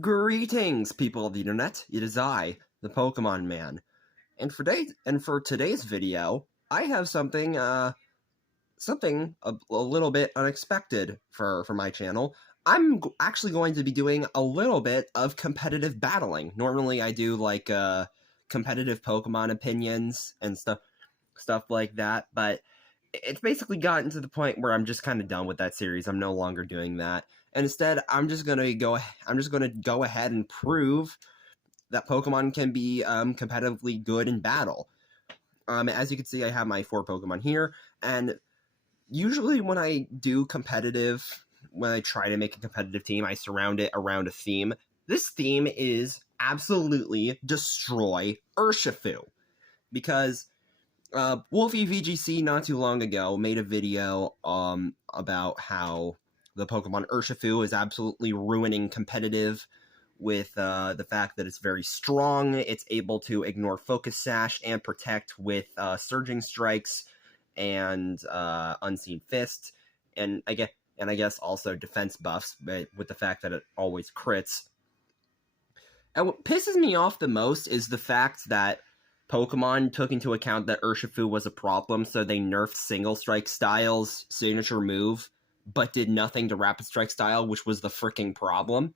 Greetings, people of the internet. It is I, the Pokemon Man, and for today's video, I have something a little bit unexpected for my channel. I'm actually going to be doing a little bit of competitive battling. Normally, I do like competitive Pokemon opinions and stuff like that, but it's basically gotten to the point where I'm just kind of done with that series. I'm no longer doing that. And instead, I'm just gonna go ahead and prove that Pokemon can be competitively good in battle. As you can see, I have my 4 Pokemon here, and usually when I try to make a competitive team, I surround it around a theme. This theme is absolutely destroy Urshifu, because Wolfie VGC not too long ago made a video about how the Pokemon Urshifu is absolutely ruining competitive with the fact that it's very strong. It's able to ignore Focus Sash and protect with Surging Strikes and Unseen Fist, and I guess also defense buffs, but with the fact that it always crits. And what pisses me off the most is the fact that Pokemon took into account that Urshifu was a problem, so they nerfed Single Strike Style's signature move, but did nothing to Rapid Strike Style, which was the freaking problem.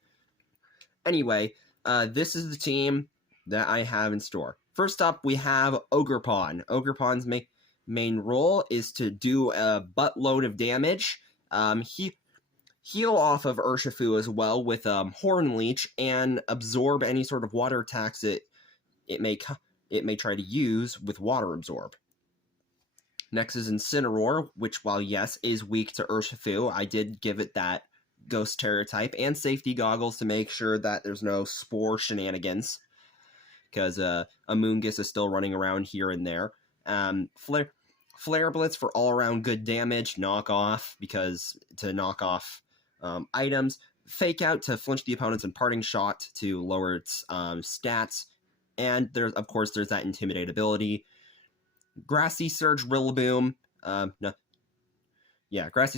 Anyway, this is the team that I have in store. First up, we have Ogerpon. Ogerpon's main role is to do a buttload of damage. Heal off of Urshifu as well with Horn Leech and absorb any sort of water attacks it may try to use with Water Absorb. Next is Incineroar, which, while yes, is weak to Urshifu, I did give it that Ghost Terror type and safety goggles to make sure that there's no Spore shenanigans, because Amoonguss is still running around here and there. Flare Blitz for all-around good damage, knock off, because to knock off items. Fake Out to flinch the opponent's imparting shot to lower its stats. And there's that Intimidate ability. Grassy Surge Rillaboom. Grassy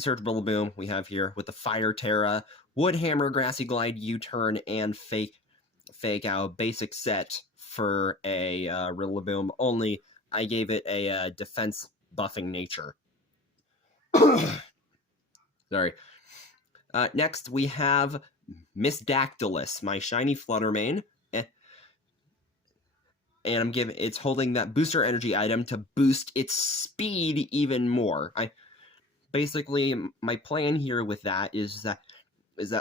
Surge Rillaboom we have here with the Fire Terra, Wood Hammer, Grassy Glide, U-Turn, and Fake Out basic set for a Rillaboom. Only I gave it a defense buffing nature. Sorry. Next we have Miss Dactylus, my shiny Fluttermane. And it's holding that booster energy item to boost its speed even more. Basically, my plan here with that is that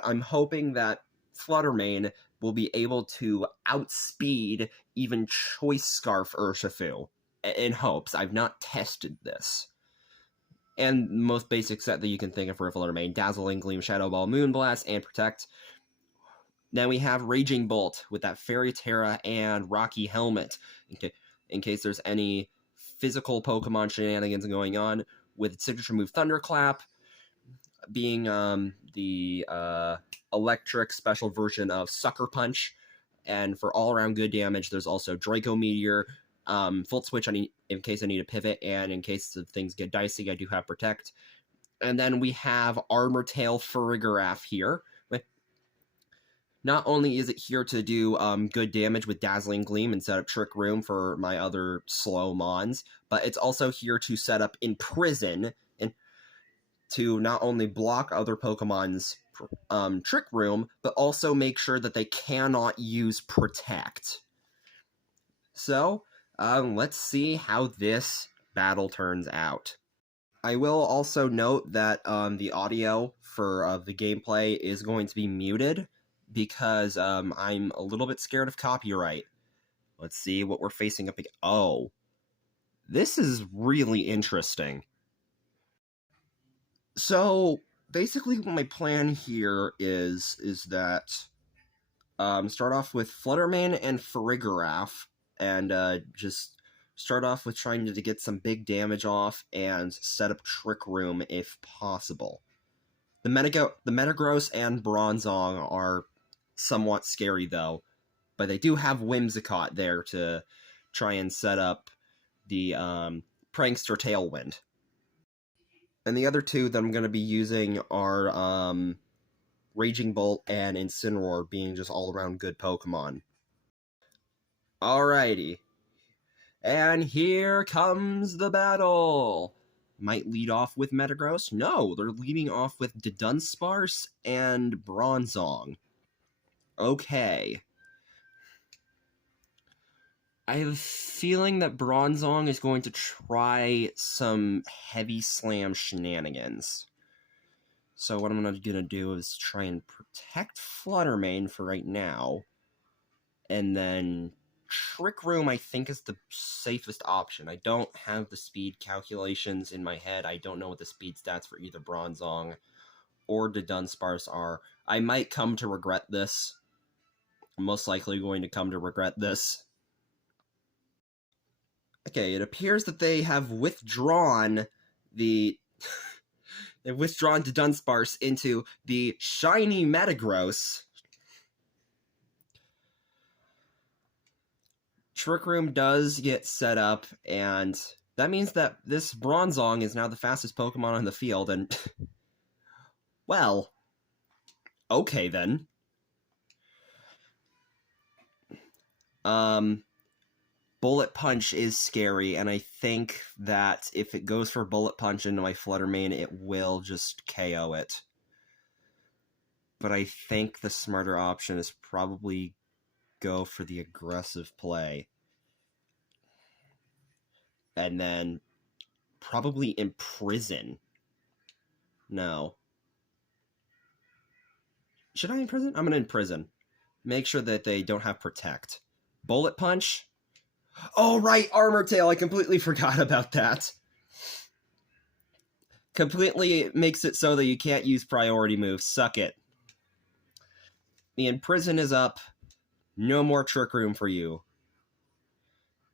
I'm hoping that Fluttermane will be able to outspeed even Choice Scarf Urshifu. In hopes. I've not tested this. And the most basic set that you can think of for a Fluttermane: Dazzling Gleam, Shadow Ball, Moonblast, and Protect. Then we have Raging Bolt with that Fairy Terra and Rocky Helmet, in case there's any physical Pokemon shenanigans going on, with its signature move Thunderclap, being the electric special version of Sucker Punch. And for all-around good damage, there's also Draco Meteor, Volt Switch in case I need a pivot, and in case things get dicey, I do have Protect. And then we have Armor Tail Farigiraf here. Not only is it here to do good damage with Dazzling Gleam and set up Trick Room for my other slow mons, but it's also here to set up Imprison and to not only block other Pokemon's Trick Room, but also make sure that they cannot use Protect. So, let's see how this battle turns out. I will also note that the audio for the gameplay is going to be muted, because I'm a little bit scared of copyright. Let's see what we're facing up against. Oh, this is really interesting. So, basically what my plan here is that start off with Fluttermane and Farigiraf, and just start off with trying to get some big damage off and set up Trick Room if possible. The Metagross and Bronzong are somewhat scary, though, but they do have Whimsicott there to try and set up the Prankster Tailwind. And the other two that I'm going to be using are Raging Bolt and Incineroar being just all-around good Pokemon. Alrighty. And here comes the battle! Might lead off with Metagross? No, they're leading off with Dunsparce and Bronzong. Okay. I have a feeling that Bronzong is going to try some Heavy Slam shenanigans. So what I'm gonna do is try and protect Fluttermane for right now. And then Trick Room, I think, is the safest option. I don't have the speed calculations in my head. I don't know what the speed stats for either Bronzong or Dunsparce are. I might come to regret this. I'm most likely going to come to regret this. Okay, it appears that they have withdrawn the... they've withdrawn Dunsparce into the shiny Metagross. Trick Room does get set up, and that means that this Bronzong is now the fastest Pokemon on the field, and... well... okay, then. Bullet Punch is scary, and I think that if it goes for Bullet Punch into my Fluttermane, it will just KO it. But I think the smarter option is probably go for the aggressive play. And then probably Imprison. No. Should I Imprison? I'm going to Imprison. Make sure that they don't have Protect. Bullet Punch? Oh, right, Armor Tail. I completely forgot about that. Completely makes it so that you can't use priority moves. Suck it. The Imprison is up. No more Trick Room for you.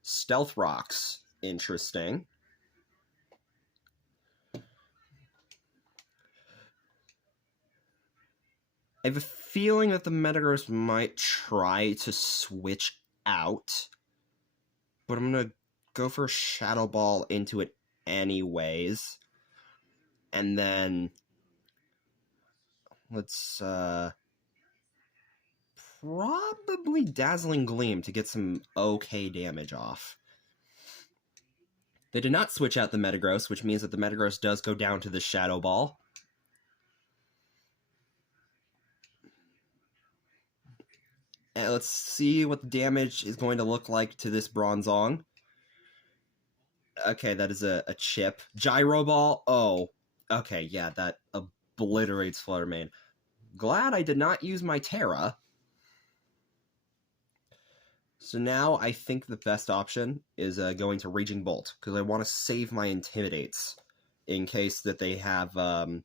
Stealth Rocks. Interesting. I have a feeling that the Metagross might try to switch out, but I'm going to go for Shadow Ball into it anyways. And then let's probably Dazzling Gleam to get some okay damage off. They did not switch out the Metagross, which means that the Metagross does go down to the Shadow Ball. And let's see what the damage is going to look like to this Bronzong. Okay, that is a chip. Gyro Ball. Oh, okay, yeah, that obliterates Fluttermane. Glad I did not use my Terra. So now I think the best option is going to Raging Bolt, because I want to save my Intimidates in case that they have an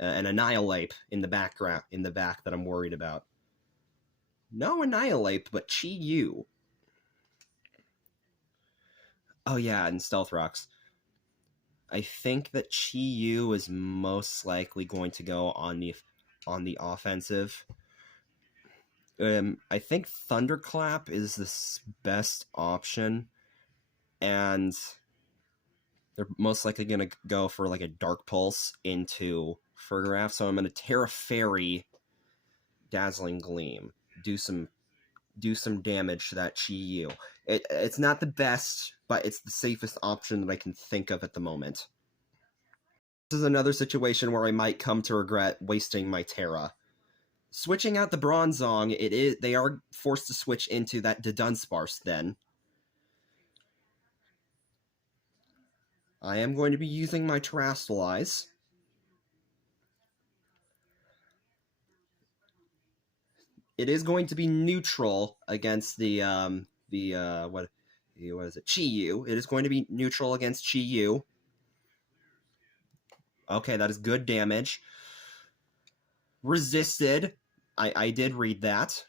Annihilate in the back that I'm worried about. No Annihilate, but Chi-Yu. Oh yeah, and Stealth Rocks. I think that Chi-Yu is most likely going to go on the offensive. I think Thunderclap is the best option, and they're most likely going to go for like a Dark Pulse into Fergaraf, so I'm going to Terra Fairy Dazzling Gleam. Do some damage to that Chi-Yu. It's not the best, but it's the safest option that I can think of at the moment. This is another situation where I might come to regret wasting my Terra. Switching out the Bronzong, they are forced to switch into that Dunsparce then. I am going to be using my Terrastalize. It is going to be neutral against the what is it? Chi-Yu. It is going to be neutral against Chi-Yu. Okay, that is good damage. Resisted. I did read that.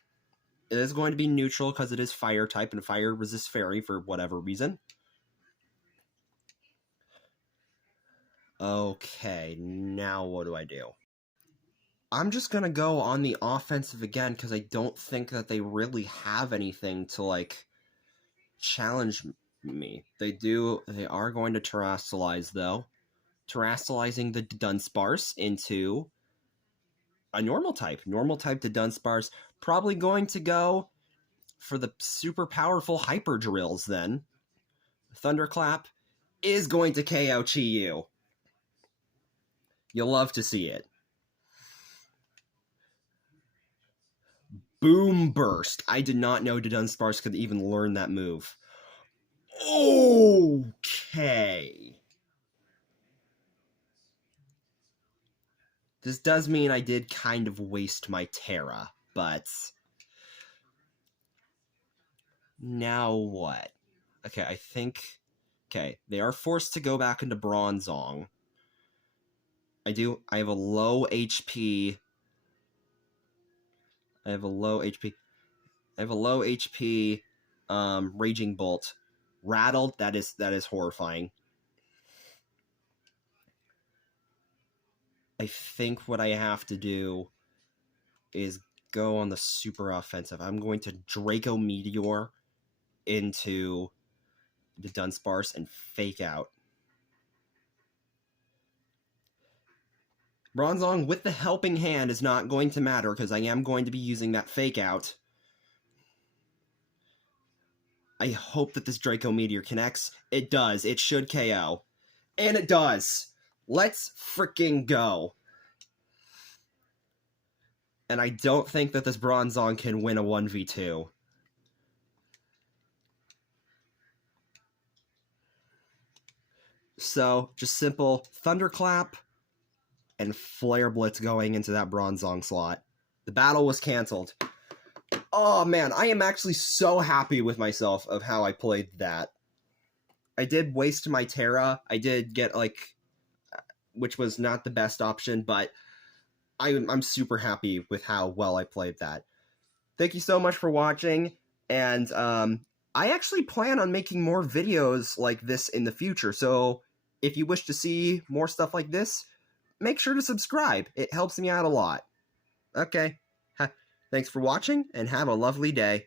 It is going to be neutral because it is fire type, and fire resists fairy for whatever reason. Okay, now what do I do? I'm just gonna go on the offensive again because I don't think that they really have anything to, like, challenge me. They are going to Terrastalize, though. Terrastalizing the Dunsparce into a normal type. Normal type to Dunsparce. Probably going to go for the super powerful Hyper Drills then. Thunderclap is going to KO Chi-Yu. You'll love to see it. Boom Burst. I did not know Dunsparce could even learn that move. Okay. This does mean I did kind of waste my Terra, but now what? Okay, I think... Okay, they are forced to go back into Bronzong. I have a low HP. I have a low HP Raging Bolt. Rattled, that is horrifying. I think what I have to do is go on the super offensive. I'm going to Draco Meteor into the Dunsparce and fake out. Bronzong with the helping hand is not going to matter because I am going to be using that fake out. I hope that this Draco Meteor connects. It does. It should KO. And it does. Let's freaking go. And I don't think that this Bronzong can win a 1v2. So, just simple Thunderclap and Flare Blitz going into that Bronzong slot. The battle was canceled. Oh man, I am actually so happy with myself of how I played that. I did waste my Terra. I did get, like, which was not the best option, but I'm super happy with how well I played that. Thank you so much for watching, and I actually plan on making more videos like this in the future, so if you wish to see more stuff like this, make sure to subscribe. It helps me out a lot. Okay. Thanks for watching, and have a lovely day.